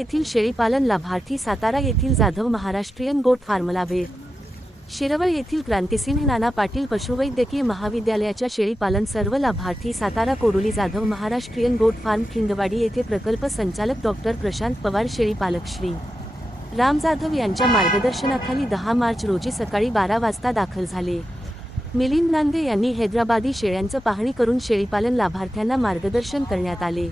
येथील शेळीपालन लाभार्थी, सातारा येथील जाधव महाराष्ट्रीयन गोट फार्मला भेट, शिरवळ येथील क्रांतिसिंह नाना पाटील पशुवैद्यकीय महाविद्यालयाच्या शेळीपालन सर्व लाभार्थी, सातारा कोरोली जाधव महाराष्ट्रीयन गोट फार्म खिंडवाडी येथे प्रकल्प संचालक डॉक्टर प्रशांत पवार, शेळीपालक श्री राम जाधव यांच्या मार्गदर्शनाखाली 10 मार्च रोजी सकाळी 12 वाजता दाखल झाले. मिलिंद नांदे यांनी हैदराबादी शेळ्यांचं पाहणी करून शेळीपालन लाभार्थ्यांना मार्गदर्शन करण्यात आले.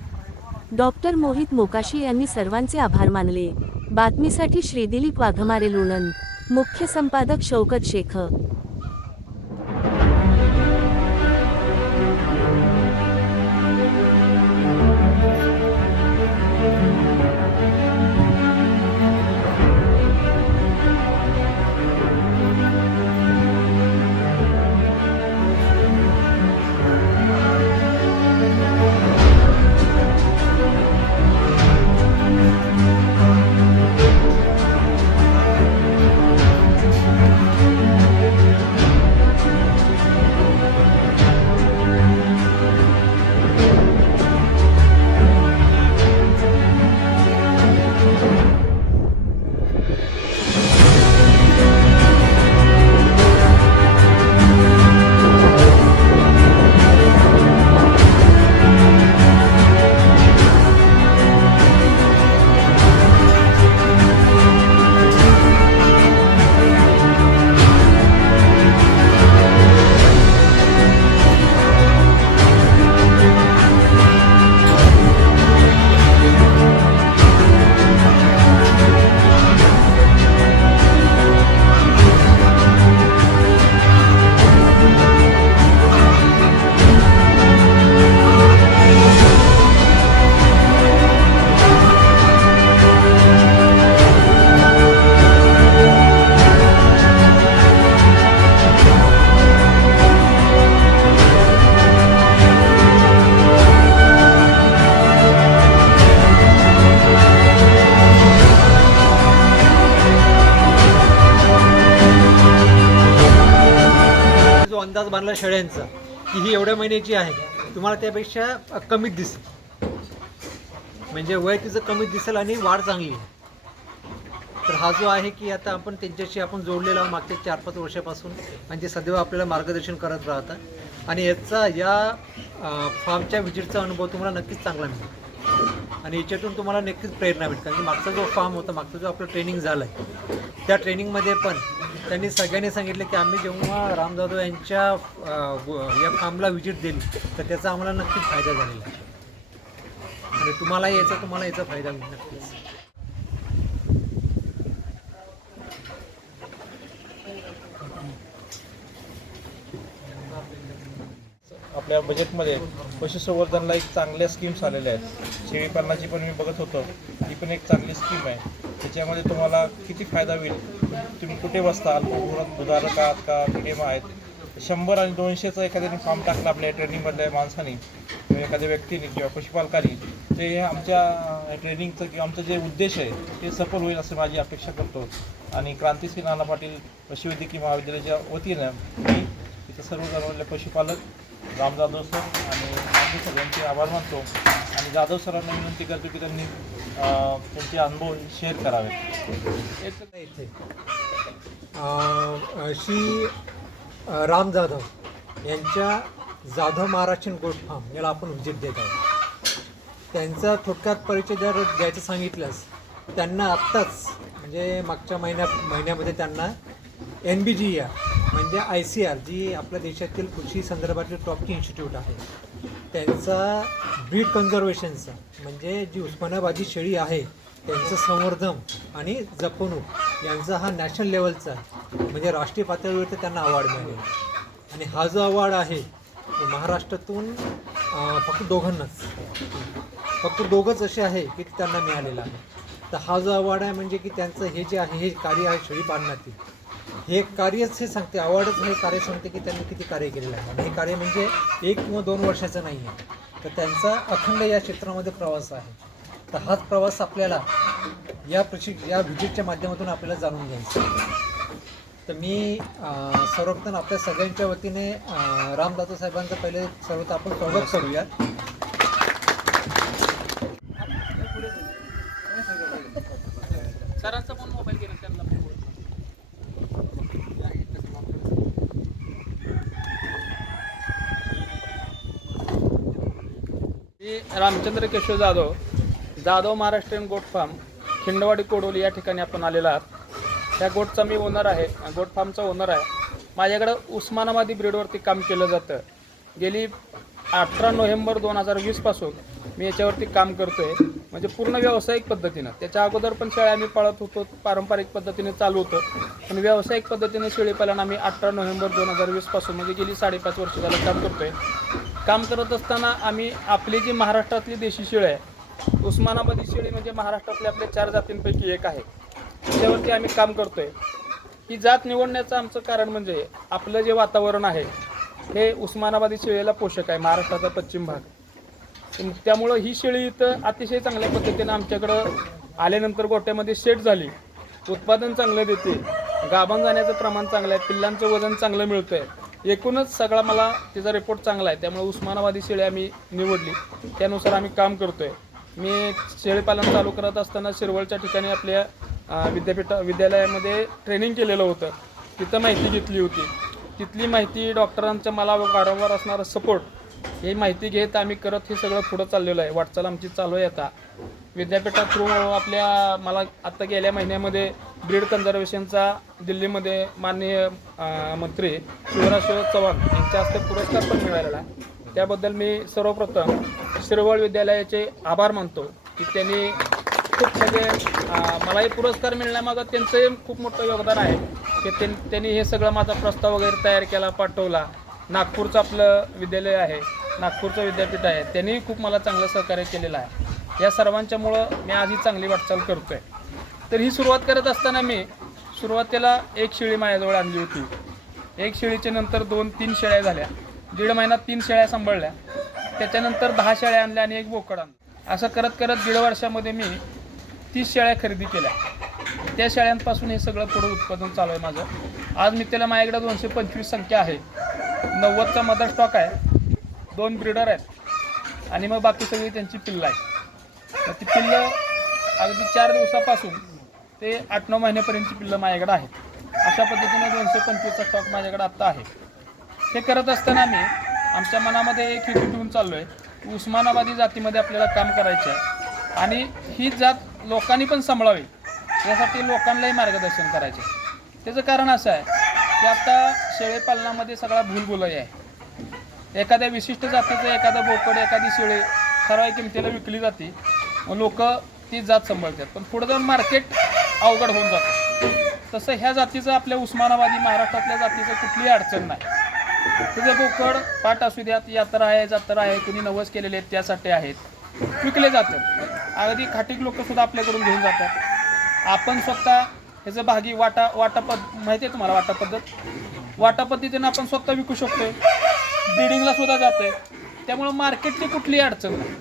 डॉक्टर मोहित मोकाशी यांनी सर्वांचे आभार मानले. बातमीसाठी श्री दिलीप वाघमारे, लोणंद. मुख्य संपादक शौकत शेख. अंदाज बांधला शेळ्यांचा की ही एवढ्या महिन्याची आहे, तुम्हाला त्यापेक्षा कमीच दिसेल, म्हणजे वय तिचं कमीच दिसेल आणि वाढ चांगली आहे. तर हा जो आहे की आता आपण त्यांच्याशी आपण जोडलेला आहोत मागच्या 4-5 वर्षापासून, आणि ते सदैव आपल्याला मार्गदर्शन करत राहतात. आणि याचा या फार्मच्या व्हिजिटचा अनुभव तुम्हाला नक्कीच चांगला मिळेल आणि याच्यातून तुम्हाला नक्कीच प्रेरणा मिळेल. कारण की मागचा जो फार्म होता, मागचा जो आपलं ट्रेनिंग झालं आहे, त्या ट्रेनिंगमध्ये पण त्यांनी सगळ्यांनी सांगितलं की आम्ही जेव्हा राम जाधव यांच्या या फार्मला व्हिजिट दिली तर त्याचा आम्हाला नक्कीच फायदा झालेला आहे आणि तुम्हाला याचा फायदा होईल नक्कीच. आपल्या बजेटमध्ये पशुसंवर्धनला एक चांगल्या स्कीम्स आलेल्या आहेत. शेळीपालनाची पण मी बघत होतो, ही पण एक चांगली स्कीम आहे. त्याच्यामध्ये तुम्हाला किती फायदा होईल, तुम्ही कुठे बसता, अल्पभूधारक दुधारक आहात का मिडियम आहेत, 100 आणि 200चा एखाद्याने फार्म टाकला आपल्या ट्रेनिंगमधल्या माणसाने किंवा एखाद्या व्यक्तीने किंवा पशुपालकाने, ते आमच्या ट्रेनिंगचं किंवा आमचं जे उद्देश आहे ते सफल होईल असं माझी अपेक्षा करतो. आणि क्रांतिसिंह नाना पाटील पशुवैद्यकीय महाविद्यालयाच्या वतीनं मी इथं सर्व जणांना पशुपालक राम जाधव सर आणि आम्ही सगळ्यांचे आभार मानतो आणि जाधव सरांना विनंती करतो की त्यांनी त्यांचे अनुभव शेअर करावेत. इथे श्री राम जाधव यांच्या जाधव महाराष्ट्रीयन गोट फार्म याला आपण व्हिजिट देत आहोत. त्यांचा थोडक्यात परिचय जर द्यायचं सांगितलंस, त्यांना आत्ताच म्हणजे मागच्या महिन्यामध्ये त्यांना NBGR म्हणजे ICR जी आपल्या देशातील कृषी संदर्भातील टॉपची इन्स्टिट्यूट आहे, त्यांचा ब्रीड कन्झर्वेशनचा म्हणजे जी उस्मानाबादी शेळी आहे त्यांचं संवर्धन आणि जपणूक यांचा हा नॅशनल लेवलचा म्हणजे राष्ट्रीय पातळीवरती त्यांना अवॉर्ड मिळालेला. आणि हा जो अवॉर्ड आहे महाराष्ट्रातून फक्त दोघंच असे आहे की त्यांना मिळालेला आहे. तर हा जो अवॉर्ड आहे म्हणजे की त्यांचं हे जे आहे हे कार्य आहे शेळीपालनातील, हे कार्यच हे सांगते, अवॉर्डच हे कार्य सांगते की त्यांनी किती कार्य केलेलं आहे. आणि हे कार्य म्हणजे 1 किंवा 2 वर्षाचं नाही आहे, तर त्यांचा अखंड या क्षेत्रामध्ये प्रवास आहे. तर हाच प्रवास आपल्याला या व्हिजिटच्या माध्यमातून आपल्याला जाणून घ्यायचा आहे. तर मी सर्वप्रथम आपल्या सगळ्यांच्या वतीने राम जाधव साहेबांचं पहिले सर्वतः आपण स्वागत करूया. मी रामचंद्र केशव जाधव महाराष्ट्रीयन गोट फार्म खिंडवाडी कोडोली या ठिकाणी आपण आलेलो आहात. या गोटचा मी ओनर आहे, गोट फार्मचा ओनर आहे. माझ्याकडं उस्मानाबादी ब्रीडवरती काम केलं जातं. गेली 18 नोव्हेंबर 2020 पासून मी याच्यावरती काम करतो आहे, म्हणजे पूर्ण व्यावसायिक पद्धतीनं. त्याच्या अगोदर पण शेळ्या आम्ही पाळत होतो, पारंपरिक पद्धतीने चालू होतं, पण व्यावसायिक पद्धतीने शेळी पालन आम्ही 18 नोव्हेंबर 2020 पासून म्हणजे गेली 5.5 वर्ष झालं काम करतो आहे. काम करत असताना आम्ही आपली जी महाराष्ट्रातली देशी शेळी आहे, उस्मानाबादी शेळी म्हणजे महाराष्ट्रातल्या आपल्या 4 जातींपैकी एक आहे, त्याच्यावरती आम्ही काम करतो आहे. ही जात निवडण्याचं आमचं कारण म्हणजे आपलं जे वातावरण आहे हे उस्मानाबादी शेळीला पोषक आहे, महाराष्ट्राचा पश्चिम भाग. त्यामुळं ही शेळी इथं अतिशय चांगल्या पद्धतीनं आमच्याकडं आल्यानंतर गोट्यामध्ये सेट झाली, उत्पादन चांगलं देते, गाभण जाण्याचं प्रमाण चांगलं आहे, पिल्लांचं वजन चांगलं मिळतं आहे. एकूणच सगळा मला तिचा रिपोर्ट चांगला आहे, त्यामुळे उस्मानाबादी शेळी आम्ही निवडली. त्यानुसार आम्ही काम करतो आहे. मी शेळीपालन चालू करत असताना शिरवळच्या ठिकाणी आपल्या विद्यालयामध्ये ट्रेनिंग केलेलं होतं, तिथं माहिती घेतली होती. तिथली माहिती, डॉक्टरांचं मला वारंवार असणारा सपोर्ट, ही माहिती घेत आम्ही करत हे सगळं पुढं चाललेलं आहे. वाटचाल आमची चालू आहे. आता विद्यापीठा थ्रू मला आत्ता गेल्या महिन्यामध्ये ब्रीड कन्झर्वेशनचा दिल्लीमध्ये माननीय मंत्री शिवराज चव्हाण यांच्या हस्ते पुरस्कार पण मिळालेला आहे. त्याबद्दल मी सर्वप्रथम शिरवळ विद्यालयाचे आभार मानतो की त्यांनी खूप म्हणजे मला हे पुरस्कार मिळण्यामागं त्यांचं खूप मोठं योगदान आहे की त्यांनी हे सगळं माझा प्रस्ताव वगैरे तयार केला, पाठवला. नागपूरचं आपलं विद्यालय आहे, नागपूरचं विद्यापीठ आहे, त्यांनी खूप मला चांगलं सहकार्य केलेलं आहे. या सर्वांच्यामुळं मी आज ही चांगली वाटचाल करतो आहे. तर ही सुरुवात करत असताना मी सुरुवातीला एक शेळी माझ्याजवळ आणली होती. एक शेळीच्या नंतर 2-3 शेळ्या झाल्या, 1.5 महिन्यात 3 शेळ्या सांभाळल्या. त्याच्यानंतर 10 शेळ्या आणल्या आणि 1 बोकड आणलं. असं करत करत 1.5 वर्षामध्ये मी 30 शेळ्या खरेदी केल्या. त्या शेळ्यांपासून हे सगळं पुढं उत्पादन चालू आहे माझं. आज मी त्याला माझ्याकडे 225 संख्या आहे, 90चा मदर स्टॉक आहे, 2 ब्रीडर आहेत आणि मग बाकी सगळी त्यांची पिल्लं आहेत. ती पिल्लं अगदी 4 दिवसापासून ते 8-9 महिन्यापर्यंतची पिल्लं माझ्याकडे आहेत. अशा पद्धतीने 225चा स्टॉक माझ्याकडे आत्ता आहे. हे करत असताना मी आमच्या मनामध्ये एक हेतू ठेवून चाललो आहे, उस्मानाबादी जातीमध्ये आपल्याला काम करायचं आहे आणि ही जात लोकांनी पण सांभाळावी, यासाठी लोकांनाही मार्गदर्शन करायचे. त्याचं कारण असं आहे की आता शेळीपालनामध्ये सगळा भूलभुलई आहे. एखाद्या विशिष्ट जातीचं एखादं बोकड, एखादी शेळी ठराविक किमतीला विकली जाते, मग लोक ती जात सांभाळतात, पण पुढे जाऊन मार्केट अवघड होऊन जातं. तसं ह्या जातीचं आपल्या उस्मानाबादी महाराष्ट्रातल्या जातीचं कुठलीही अडचण नाही. तिचं बोकड पाट असू द्यात, यात्रा आहे, जत्रा आहे, कुणी नवस केलेले आहेत त्यासाठी आहेत, विकले जातात. अगदी खाटीक लोकसुद्धा आपल्याकडून घेऊन जातात. आपण स्वतः ह्याचं भागी वाटापद माहिती आहे तुम्हाला, वाटापद्धतीनं आपण स्वतः विकू शकतोय, ब्रीडिंगला सुद्धा जातं आहे. त्यामुळं मार्केटची कुठलीही अडचण नाही,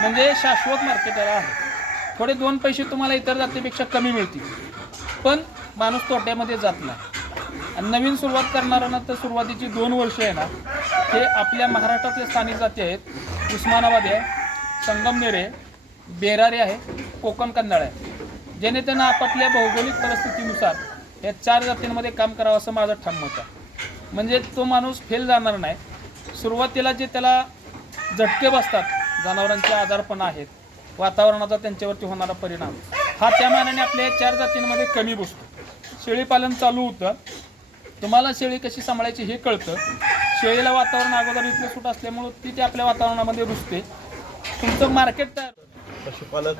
म्हणजे शाश्वत मार्केट याला आहे. थोडे 2 पैसे तुम्हाला इतर जातीपेक्षा कमी मिळतील, पण माणूस तोट्यामध्ये जात नाही. आणि नवीन सुरुवात करणाऱ्यांना तर सुरुवातीची 2 वर्ष आहे ना, हे आपल्या महाराष्ट्रातले स्थानिक जाती आहेत. उस्मानाबादी आहे, संगमनेर आहे, बेरारी आहे, कोकण कन्नड आहे. ज्याने त्यांना आपापल्या भौगोलिक परिस्थितीनुसार या 4 जातींमध्ये काम करावं असं माझं ठाम मत आहे. म्हणजे तो माणूस फेल जाणार नाही. सुरुवातीला जे त्याला झटके बसतात, जनावरांचे आजारपण आहेत, वातावरणाचा त्यांच्यावरती होणारा परिणाम, हा त्या मानाने आपल्या 4 जातींमध्ये कमी बसतो. शेळीपालन चालू होतं, तुम्हाला शेळी कशी सांभाळायची हे कळतं. शेळीला वातावरण अगोदर इथलं सूट असल्यामुळं ती आपल्या वातावरणामध्ये रुजते. तुमचं मार्केट तयार. पशुपालक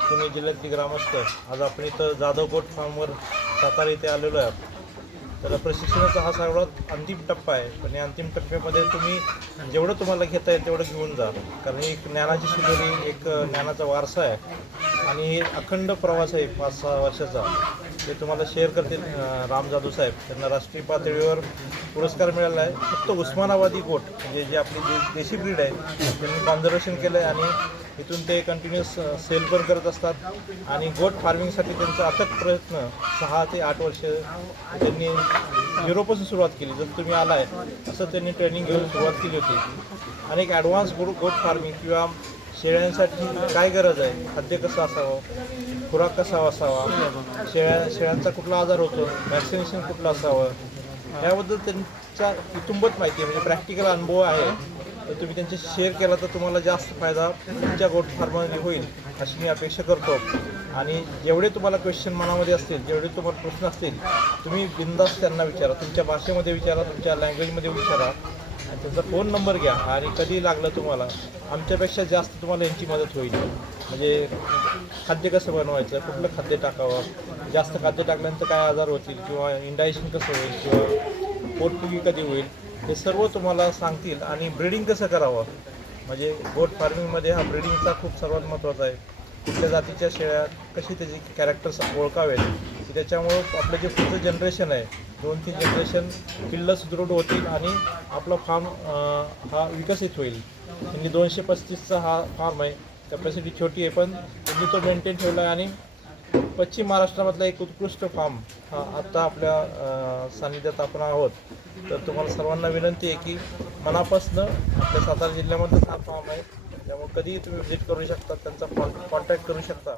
पुणे जिल्ह्यातील ग्रामस्थ, आज आपण इथं जाधव गोट फार्मवर सातारा इथे आलेलो आहे. तर प्रशिक्षणाचा हा सर्वात अंतिम टप्पा आहे, पण या अंतिम टप्प्यामध्ये तुम्ही जेवढं तुम्हाला घेता येईल तेवढं घेऊन जा, कारण ही एक ज्ञानाची शिदोरी, एक ज्ञानाचा वारसा आहे आणि हे अखंड प्रवास आहे 5-6 वर्षाचा. ते तुम्हाला शेअर करतील राम जाधव साहेब. त्यांना राष्ट्रीय पातळीवर पुरस्कार मिळाला आहे. फक्त उस्मानाबादी गोट म्हणजे जे आपली देशी ब्रीड आहे त्यांनी कॉन्झर्वेशन केलं आहे आणि इथून ते कंटिन्युअस सेल पण करत असतात. आणि गोट फार्मिंगसाठी त्यांचा अथक प्रयत्न 6 ते 8 वर्ष त्यांनी झिरोपासून सुरुवात केली. जसं तुम्ही आला आहे असं त्यांनी ट्रेनिंग घेऊन सुरुवात केली होती. आणि एक ॲडव्हान्स गोट फार्मिंग किंवा शेळ्यांसाठी काय गरज आहे, खाद्य कसं असावं, खुराक कसा असावा, शेळ्यांचा कुठला आजार होतो, वॅक्सिनेशन कुठलं असावं, याबद्दल त्यांचा इतुंबत माहिती आहे. म्हणजे प्रॅक्टिकल अनुभव आहे तर तुम्ही त्यांच्याशी शेअर केला तर तुम्हाला जास्त फायदा तुमच्या गोट फार्ममध्ये होईल अशी मी अपेक्षा करतो. आणि जेवढे तुम्हाला क्वेश्चन मनामध्ये असतील, जेवढे तुम्हाला प्रश्न असतील, तुम्ही बिनधास्त त्यांना विचारा, तुमच्या भाषेमध्ये विचारा, तुमच्या लँग्वेजमध्ये विचारा, आणि त्यांचा फोन नंबर घ्या. आणि कधी लागलं तुम्हाला आमच्यापेक्षा जास्त तुम्हाला यांची मदत होईल. म्हणजे खाद्य कसं बनवायचं, कुठलं खाद्य टाकावं, जास्त खाद्य टाकल्यानंतर काय आजार होतील, किंवा इंडायजेशन कसं होईल, किंवा पोटफुगी कधी होईल, हे सर्व तुम्हाला सांगतील. आणि ब्रीडिंग कसं करावं, म्हणजे गोट फार्मिंगमध्ये हा ब्रीडिंगचा खूप सर्वात महत्त्वाचा आहे. कुठल्या जातीच्या शेळ्या, कशी त्याची कॅरेक्टर्स ओळखावेत, की त्याच्यामुळं आपलं जे पुढचं जनरेशन आहे, 2-3 जनरेशन पिल्लं सुदृढ होतील आणि आपला फार्म हा विकसित होईल. म्हणजे 235चा हा फार्म आहे, कॅपॅसिटी छोटी आहे, पण त्यांनी तो मेंटेन ठेवला आहे. आणि पश्चिम महाराष्ट्रामधला एक उत्कृष्ट फार्म हा आत्ता आपल्या सानिध्यात आपण आहोत. तर तुम्हाला सर्वांना विनंती आहे की मनापासून आपल्या सातारा जिल्ह्यामध्येच हा फार्म आहे, त्यामुळे कधीही तुम्ही व्हिजिट करू शकता, त्यांचा कॉन्टॅक्ट करू शकता.